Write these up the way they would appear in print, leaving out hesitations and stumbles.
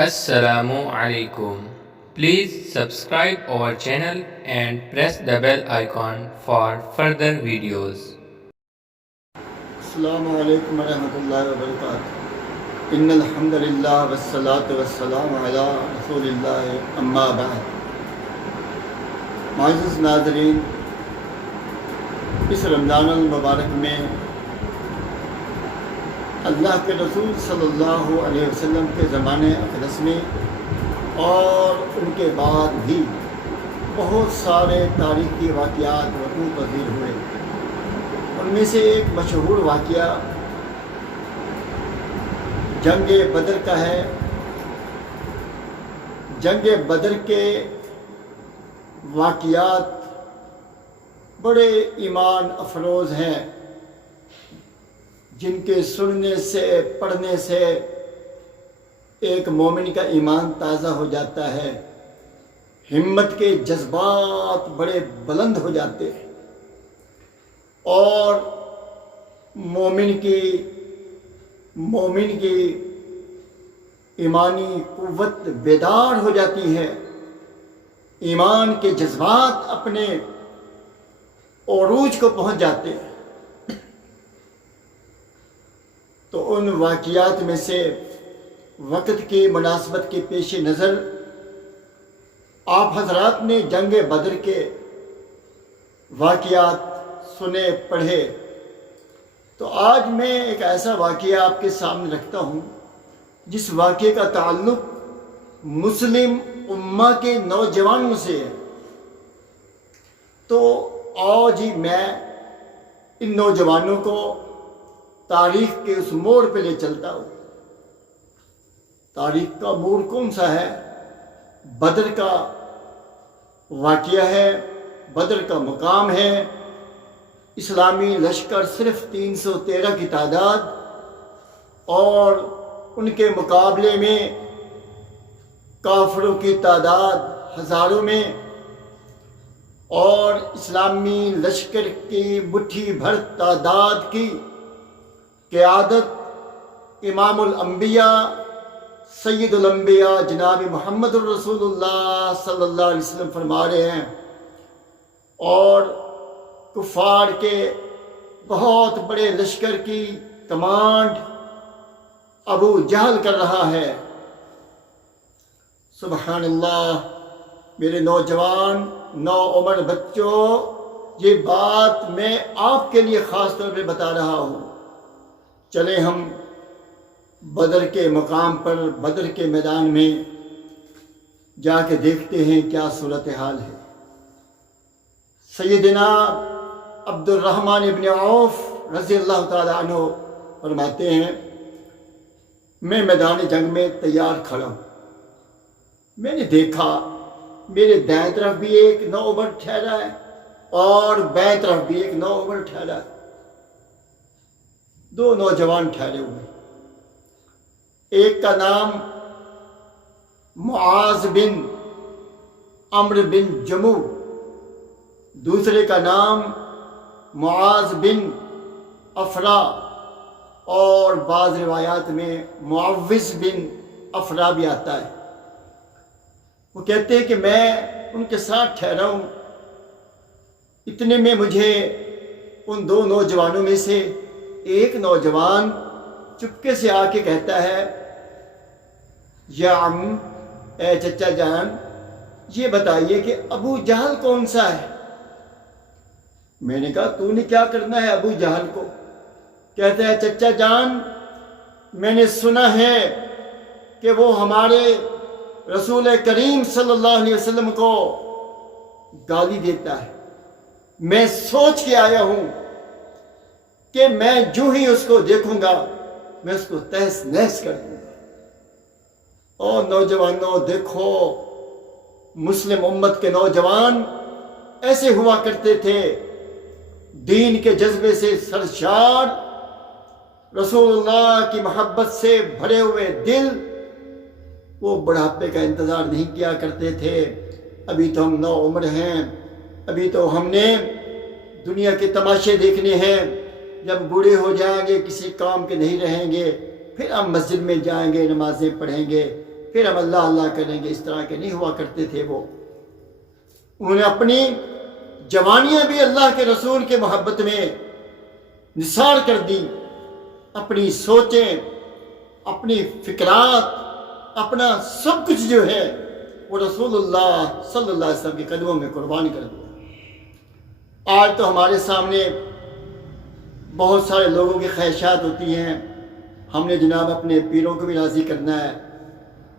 Assalamu alaikum. Please subscribe our channel and press the bell icon for further videos. السلام علیکم ورحمۃ اللہ وبرکاتہ۔ ان الحمد للہ والصلاۃ والسلام علی رسول اللہ، اما بعد۔ معزز ناظرین، اس رمضان المبارک میں اللہ کے رسول صلی اللہ علیہ وسلم کے زمانے اقدس میں اور ان کے بعد بھی بہت سارے تاریخی واقعات وقوع پذیر ہوئے۔ ان میں سے ایک مشہور واقعہ جنگ بدر کا ہے۔ جنگ بدر کے واقعات بڑے ایمان افروز ہیں، جن کے سننے سے پڑھنے سے ایک مومن کا ایمان تازہ ہو جاتا ہے، ہمت کے جذبات بڑے بلند ہو جاتے ہیں اور مومن کی ایمانی قوت بیدار ہو جاتی ہے، ایمان کے جذبات اپنے عروج کو پہنچ جاتے ہیں۔ تو ان واقعات میں سے وقت کی مناسبت کے پیش نظر آپ حضرات نے جنگ بدر کے واقعات سنے پڑھے، تو آج میں ایک ایسا واقعہ آپ کے سامنے رکھتا ہوں جس واقعے کا تعلق مسلم امہ کے نوجوانوں سے ہے۔ تو آؤ جی میں ان نوجوانوں کو تاریخ کے اس موڑ پہ لے چلتا ہوں۔ تاریخ کا موڑ کون سا ہے؟ بدر کا واقعہ ہے، بدر کا مقام ہے۔ اسلامی لشکر صرف 313 کی تعداد اور ان کے مقابلے میں کافروں کی تعداد ہزاروں میں، اور اسلامی لشکر کی مٹھی بھر تعداد کی قیادت امام الانبیاء سید الانبیاء جناب محمد الرسول اللہ صلی اللہ علیہ وسلم فرما رہے ہیں، اور کفار کے بہت بڑے لشکر کی کمانڈ ابو جہل کر رہا ہے۔ سبحان اللہ، میرے نوجوان نوعمر بچوں، یہ بات میں آپ کے لیے خاص طور پہ بتا رہا ہوں۔ چلیں ہم بدر کے مقام پر، بدر کے میدان میں جا کے دیکھتے ہیں کیا صورتحال ہے۔ سیدنا عبد الرحمن ابن عوف رضی اللہ تعالی عنہ فرماتے ہیں، میں میدان جنگ میں تیار کھڑا ہوں، میں نے دیکھا میرے دائیں طرف بھی ایک نوعمر ٹھہرا ہے اور بائیں طرف بھی ایک نوعمر ٹھہرا ہے، دو نوجوان ٹھہرے ہوئے۔ ایک کا نام معاذ بن عمرو بن جموع، دوسرے کا نام معاذ بن افرا، اور بعض روایات میں معوذ بن افرا بھی آتا ہے۔ وہ کہتے ہیں کہ میں ان کے ساتھ ٹھہرا ہوں، اتنے میں مجھے ان دو نوجوانوں میں سے ایک نوجوان چپکے سے آ کے کہتا ہے، یا عم، اے چچا جان، یہ بتائیے کہ ابو جہل کون سا ہے؟ میں نے کہا تو نے کیا کرنا ہے ابو جہل کو؟ کہتا ہے، چچا جان، میں نے سنا ہے کہ وہ ہمارے رسول کریم صلی اللہ علیہ وسلم کو گالی دیتا ہے، میں سوچ کے آیا ہوں کہ میں جو ہی اس کو دیکھوں گا میں اس کو تہس نہس کر دوں گا۔ اور نوجوانوں دیکھو، مسلم امت کے نوجوان ایسے ہوا کرتے تھے، دین کے جذبے سے سرشار، رسول اللہ کی محبت سے بھرے ہوئے دل، وہ بڑھاپے کا انتظار نہیں کیا کرتے تھے۔ ابھی تو ہم نوعمر ہیں، ابھی تو ہم نے دنیا کے تماشے دیکھنے ہیں، جب بوڑھے ہو جائیں گے کسی کام کے نہیں رہیں گے، پھر ہم مسجد میں جائیں گے، نمازیں پڑھیں گے، پھر ہم اللہ اللہ کریں گے، اس طرح کے نہیں ہوا کرتے تھے وہ۔ انہوں نے اپنی جوانیاں بھی اللہ کے رسول کے محبت میں نثار کر دی، اپنی سوچیں، اپنی فکرات، اپنا سب کچھ جو ہے وہ رسول اللہ صلی اللہ علیہ وسلم کے قدموں میں قربان کر دیا۔ آج تو ہمارے سامنے بہت سارے لوگوں کی خواہشات ہوتی ہیں، ہم نے جناب اپنے پیروں کو بھی راضی کرنا ہے،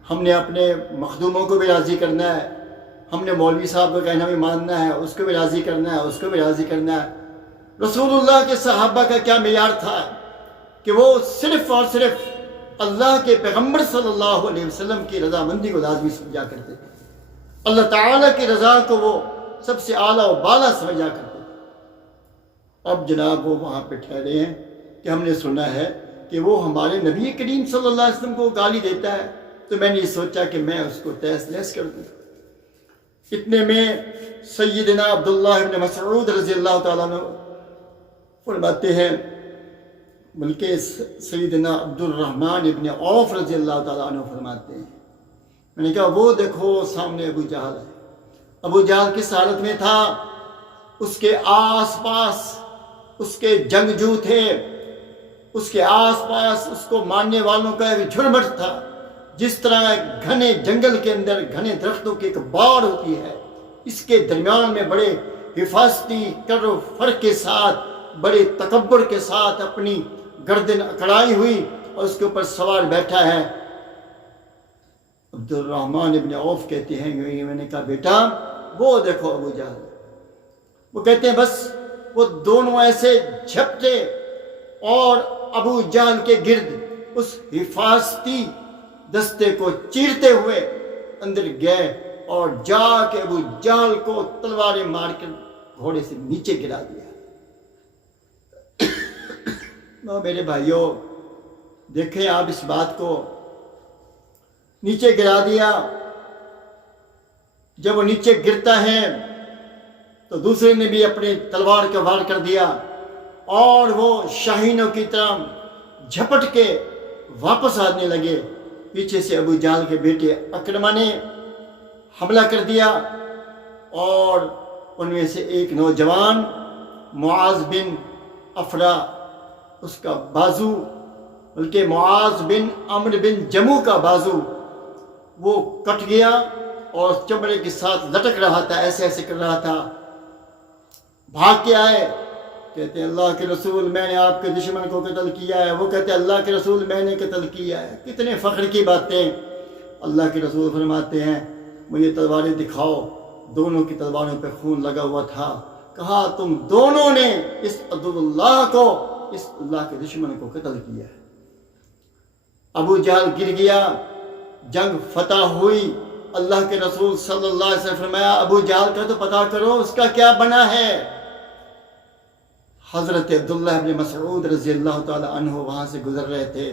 ہم نے اپنے مخدوموں کو بھی راضی کرنا ہے، ہم نے مولوی صاحب کا کہنا بھی ماننا ہے، اس کو بھی راضی کرنا ہے، اس کو بھی راضی کرنا ہے۔ رسول اللہ کے صحابہ کا کیا معیار تھا کہ وہ صرف اور صرف اللہ کے پیغمبر صلی اللہ علیہ وسلم کی رضامندی کو لازمی سمجھا کرتے تھے، اللہ تعالیٰ کی رضا کو وہ سب سے اعلیٰ و بالا سمجھا کرتے تھے۔ اب جناب وہ وہاں پہ ٹھہرے ہیں کہ ہم نے سنا ہے کہ وہ ہمارے نبی کریم صلی اللہ علیہ وسلم کو گالی دیتا ہے، تو میں نے یہ سوچا کہ میں اس کو تہس نہس کر دوں۔ اتنے میں سیدنا عبداللہ ابن مسعود رضی اللہ تعالیٰ عنہ فرماتے ہیں، بلکہ سیدنا عبد الرحمن ابن عوف رضی اللہ تعالیٰ عنہ فرماتے ہیں، میں نے کہا وہ دیکھو سامنے ابو جہل ہے۔ ابو جہل کس حالت میں تھا؟ اس کے آس پاس اس کے جنگجو تھے، اس کے آس پاس اس کو ماننے والوں کا ایک جھرمٹ تھا۔ جس طرح گھنے جنگل کے اندر گھنے درختوں کی ایک باڑ ہوتی ہے، اس کے درمیان میں بڑے حفاظتی کر و فر کے ساتھ، بڑے تکبر کے ساتھ اپنی گردن اکڑائی ہوئی اور اس کے اوپر سوار بیٹھا ہے۔ عبد الرحمن ابن عوف کہتے ہیں، میں نے کہا بیٹا وہ دیکھو ابو جہل۔ وہ کہتے ہیں بس وہ دونوں ایسے جھپٹے اور ابو جہل کے گرد اس حفاظتی دستے کو چیرتے ہوئے اندر گئے اور جا کے ابو جہل کو تلواریں مار کر گھوڑے سے نیچے گرا دیا۔ میرے بھائیوں دیکھیں آپ اس بات کو، نیچے گرا دیا۔ جب وہ نیچے گرتا ہے تو دوسرے نے بھی اپنی تلوار کا وار کر دیا اور وہ شاہینوں کی طرح جھپٹ کے واپس آنے لگے۔ پیچھے سے ابو جہل کے بیٹے اکرمہ نے حملہ کر دیا اور ان میں سے ایک نوجوان معاذ بن افرا، اس کا بازو، بلکہ معاذ بن عمرو بن جموع کا بازو وہ کٹ گیا اور چمڑے کے ساتھ لٹک رہا تھا، ایسے ایسے کر رہا تھا۔ بھاگ کے آئے، کہتے ہیں اللہ کے رسول میں نے آپ کے دشمن کو قتل کیا ہے۔ وہ کہتے ہیں اللہ کے رسول میں نے قتل کیا ہے۔ کتنے فخر کی باتیں۔ اللہ کے رسول فرماتے ہیں مجھے تلواریں دکھاؤ۔ دونوں کی تلواروں پہ خون لگا ہوا تھا۔ کہا تم دونوں نے اس عدواللہ کو، اس اللہ کے دشمن کو قتل کیا ہے۔ ابو جہل گر گیا، جنگ فتح ہوئی۔ اللہ کے رسول صلی اللہ علیہ وسلم فرمایا ابو جہل کا تو پتہ کرو اس کا کیا بنا ہے۔ حضرت عبداللہ ابن مسعود رضی اللہ تعالی عنہ وہاں سے گزر رہے تھے۔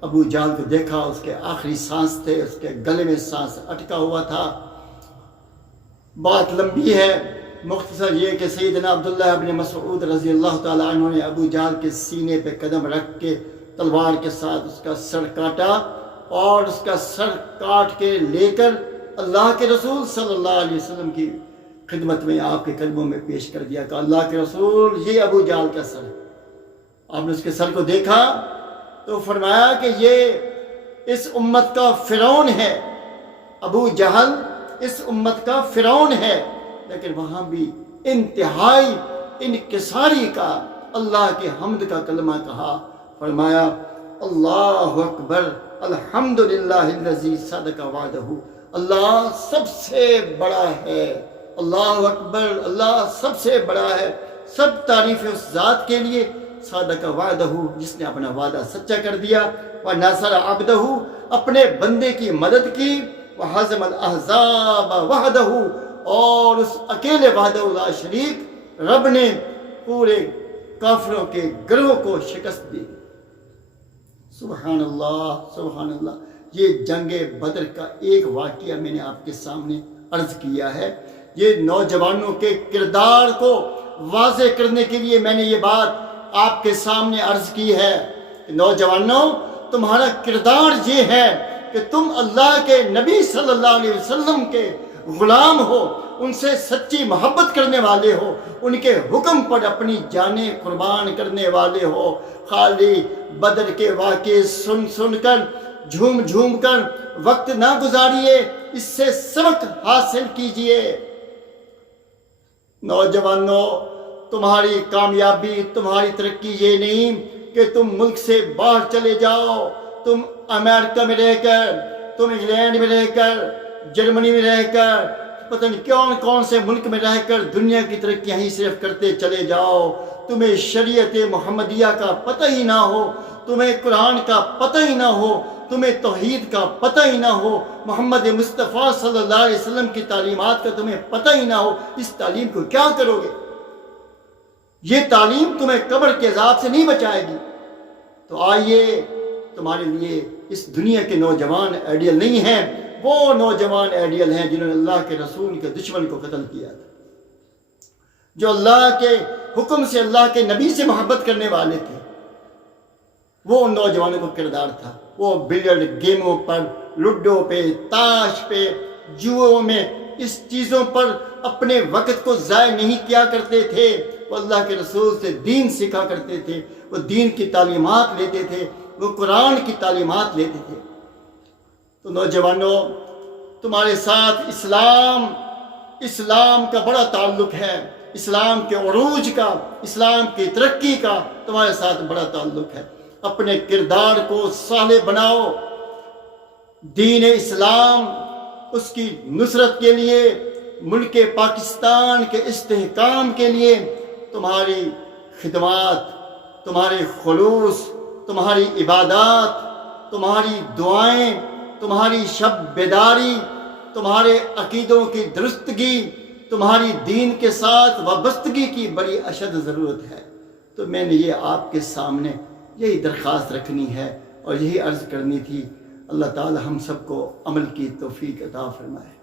ابو جہل کو دیکھا، اس کے آخری سانس تھے، اس کے گلے میں سانس اٹکا ہوا تھا۔ بات لمبی ہے، مختصر یہ کہ سیدنا عبداللہ ابن مسعود رضی اللہ تعالی عنہ نے ابو جہل کے سینے پہ قدم رکھ کے تلوار کے ساتھ اس کا سر کاٹا اور اس کا سر کاٹ کے لے کر اللہ کے رسول صلی اللہ علیہ وسلم کی خدمت میں آپ کے قدموں میں پیش کر دیا کہ اللہ کے رسول یہ ابو جہل کا سر ہے۔ آپ نے اس کے سر کو دیکھا تو فرمایا کہ یہ اس امت کا فرعون ہے، ابو جہل اس امت کا فرعون ہے۔ لیکن وہاں بھی انتہائی انکساری کا اللہ کے حمد کا کلمہ کہا، فرمایا اللہ اکبر الحمدللہ الذی صدق وعدہ، اللہ سب سے بڑا ہے، اللہ اکبر، اللہ سب سے بڑا ہے، سب تعریف اس ذات کے لیے صادق وعدہ جس نے اپنا وعدہ سچا کر دیا، ونصر عبدہ اپنے بندے کی مدد کی، وہزم الاحزاب وحدہ اور اس اکیلے وحدہ لا شریک رب نے پورے کافروں کے گروہ کو شکست دی۔ سبحان اللہ سبحان اللہ۔ یہ جنگ بدر کا ایک واقعہ میں نے آپ کے سامنے عرض کیا ہے۔ یہ نوجوانوں کے کردار کو واضح کرنے کے لیے میں نے یہ بات آپ کے سامنے عرض کی ہے کہ نوجوانوں تمہارا کردار یہ ہے کہ تم اللہ کے نبی صلی اللہ علیہ وسلم کے غلام ہو، ان سے سچی محبت کرنے والے ہو، ان کے حکم پر اپنی جانیں قربان کرنے والے ہو۔ خالی بدر کے واقعے سن سن کر، جھوم جھوم کر وقت نہ گزاریے، اس سے سبق حاصل کیجئے۔ نوجوانوں، تمہاری کامیابی، تمہاری ترقی یہ نہیں کہ تم ملک سے باہر چلے جاؤ، تم امریکہ میں رہ کر، تم انگلینڈ میں رہ کر، جرمنی میں رہ کر، پتہ نہیں کون سے ملک میں رہ کر دنیا کی ترقی ہی صرف کرتے چلے جاؤ۔ تمہیں شریعت محمدیہ کا پتہ ہی نہ ہو، تمہیں قرآن کا پتہ ہی نہ ہو، تمہیں توحید کا پتہ ہی نہ ہو، محمد مصطفیٰ صلی اللہ علیہ وسلم کی تعلیمات کا تمہیں پتہ ہی نہ ہو، اس تعلیم کو کیا کرو گے؟ یہ تعلیم تمہیں قبر کے عذاب سے نہیں بچائے گی۔ تو آئیے، تمہارے لیے اس دنیا کے نوجوان آئیڈیل نہیں ہیں، وہ نوجوان آئیڈیل ہیں جنہوں نے اللہ کے رسول کے دشمن کو قتل کیا تھا، جو اللہ کے حکم سے، اللہ کے نبی سے محبت کرنے والے تھے۔ وہ ان نوجوانوں کو کردار تھا، وہ بلیئرڈ گیموں پر، لوڈو پہ، تاش پہ، جوؤں میں، اس چیزوں پر اپنے وقت کو ضائع نہیں کیا کرتے تھے۔ وہ اللہ کے رسول سے دین سیکھا کرتے تھے، وہ دین کی تعلیمات لیتے تھے، وہ قرآن کی تعلیمات لیتے تھے۔ تو نوجوانوں، تمہارے ساتھ اسلام کا بڑا تعلق ہے، اسلام کے عروج کا، اسلام کی ترقی کا تمہارے ساتھ بڑا تعلق ہے۔ اپنے کردار کو صالح بناؤ، دین اسلام، اس کی نصرت کے لیے، ملک پاکستان کے استحکام کے لیے تمہاری خدمات، تمہارے خلوص، تمہاری عبادات، تمہاری دعائیں، تمہاری شب بیداری، تمہارے عقیدوں کی درستگی، تمہاری دین کے ساتھ وابستگی کی بڑی اشد ضرورت ہے۔ تو میں نے یہ آپ کے سامنے یہی درخواست رکھنی ہے اور یہی عرض کرنی تھی۔ اللہ تعالی ہم سب کو عمل کی توفیق عطا فرمائے۔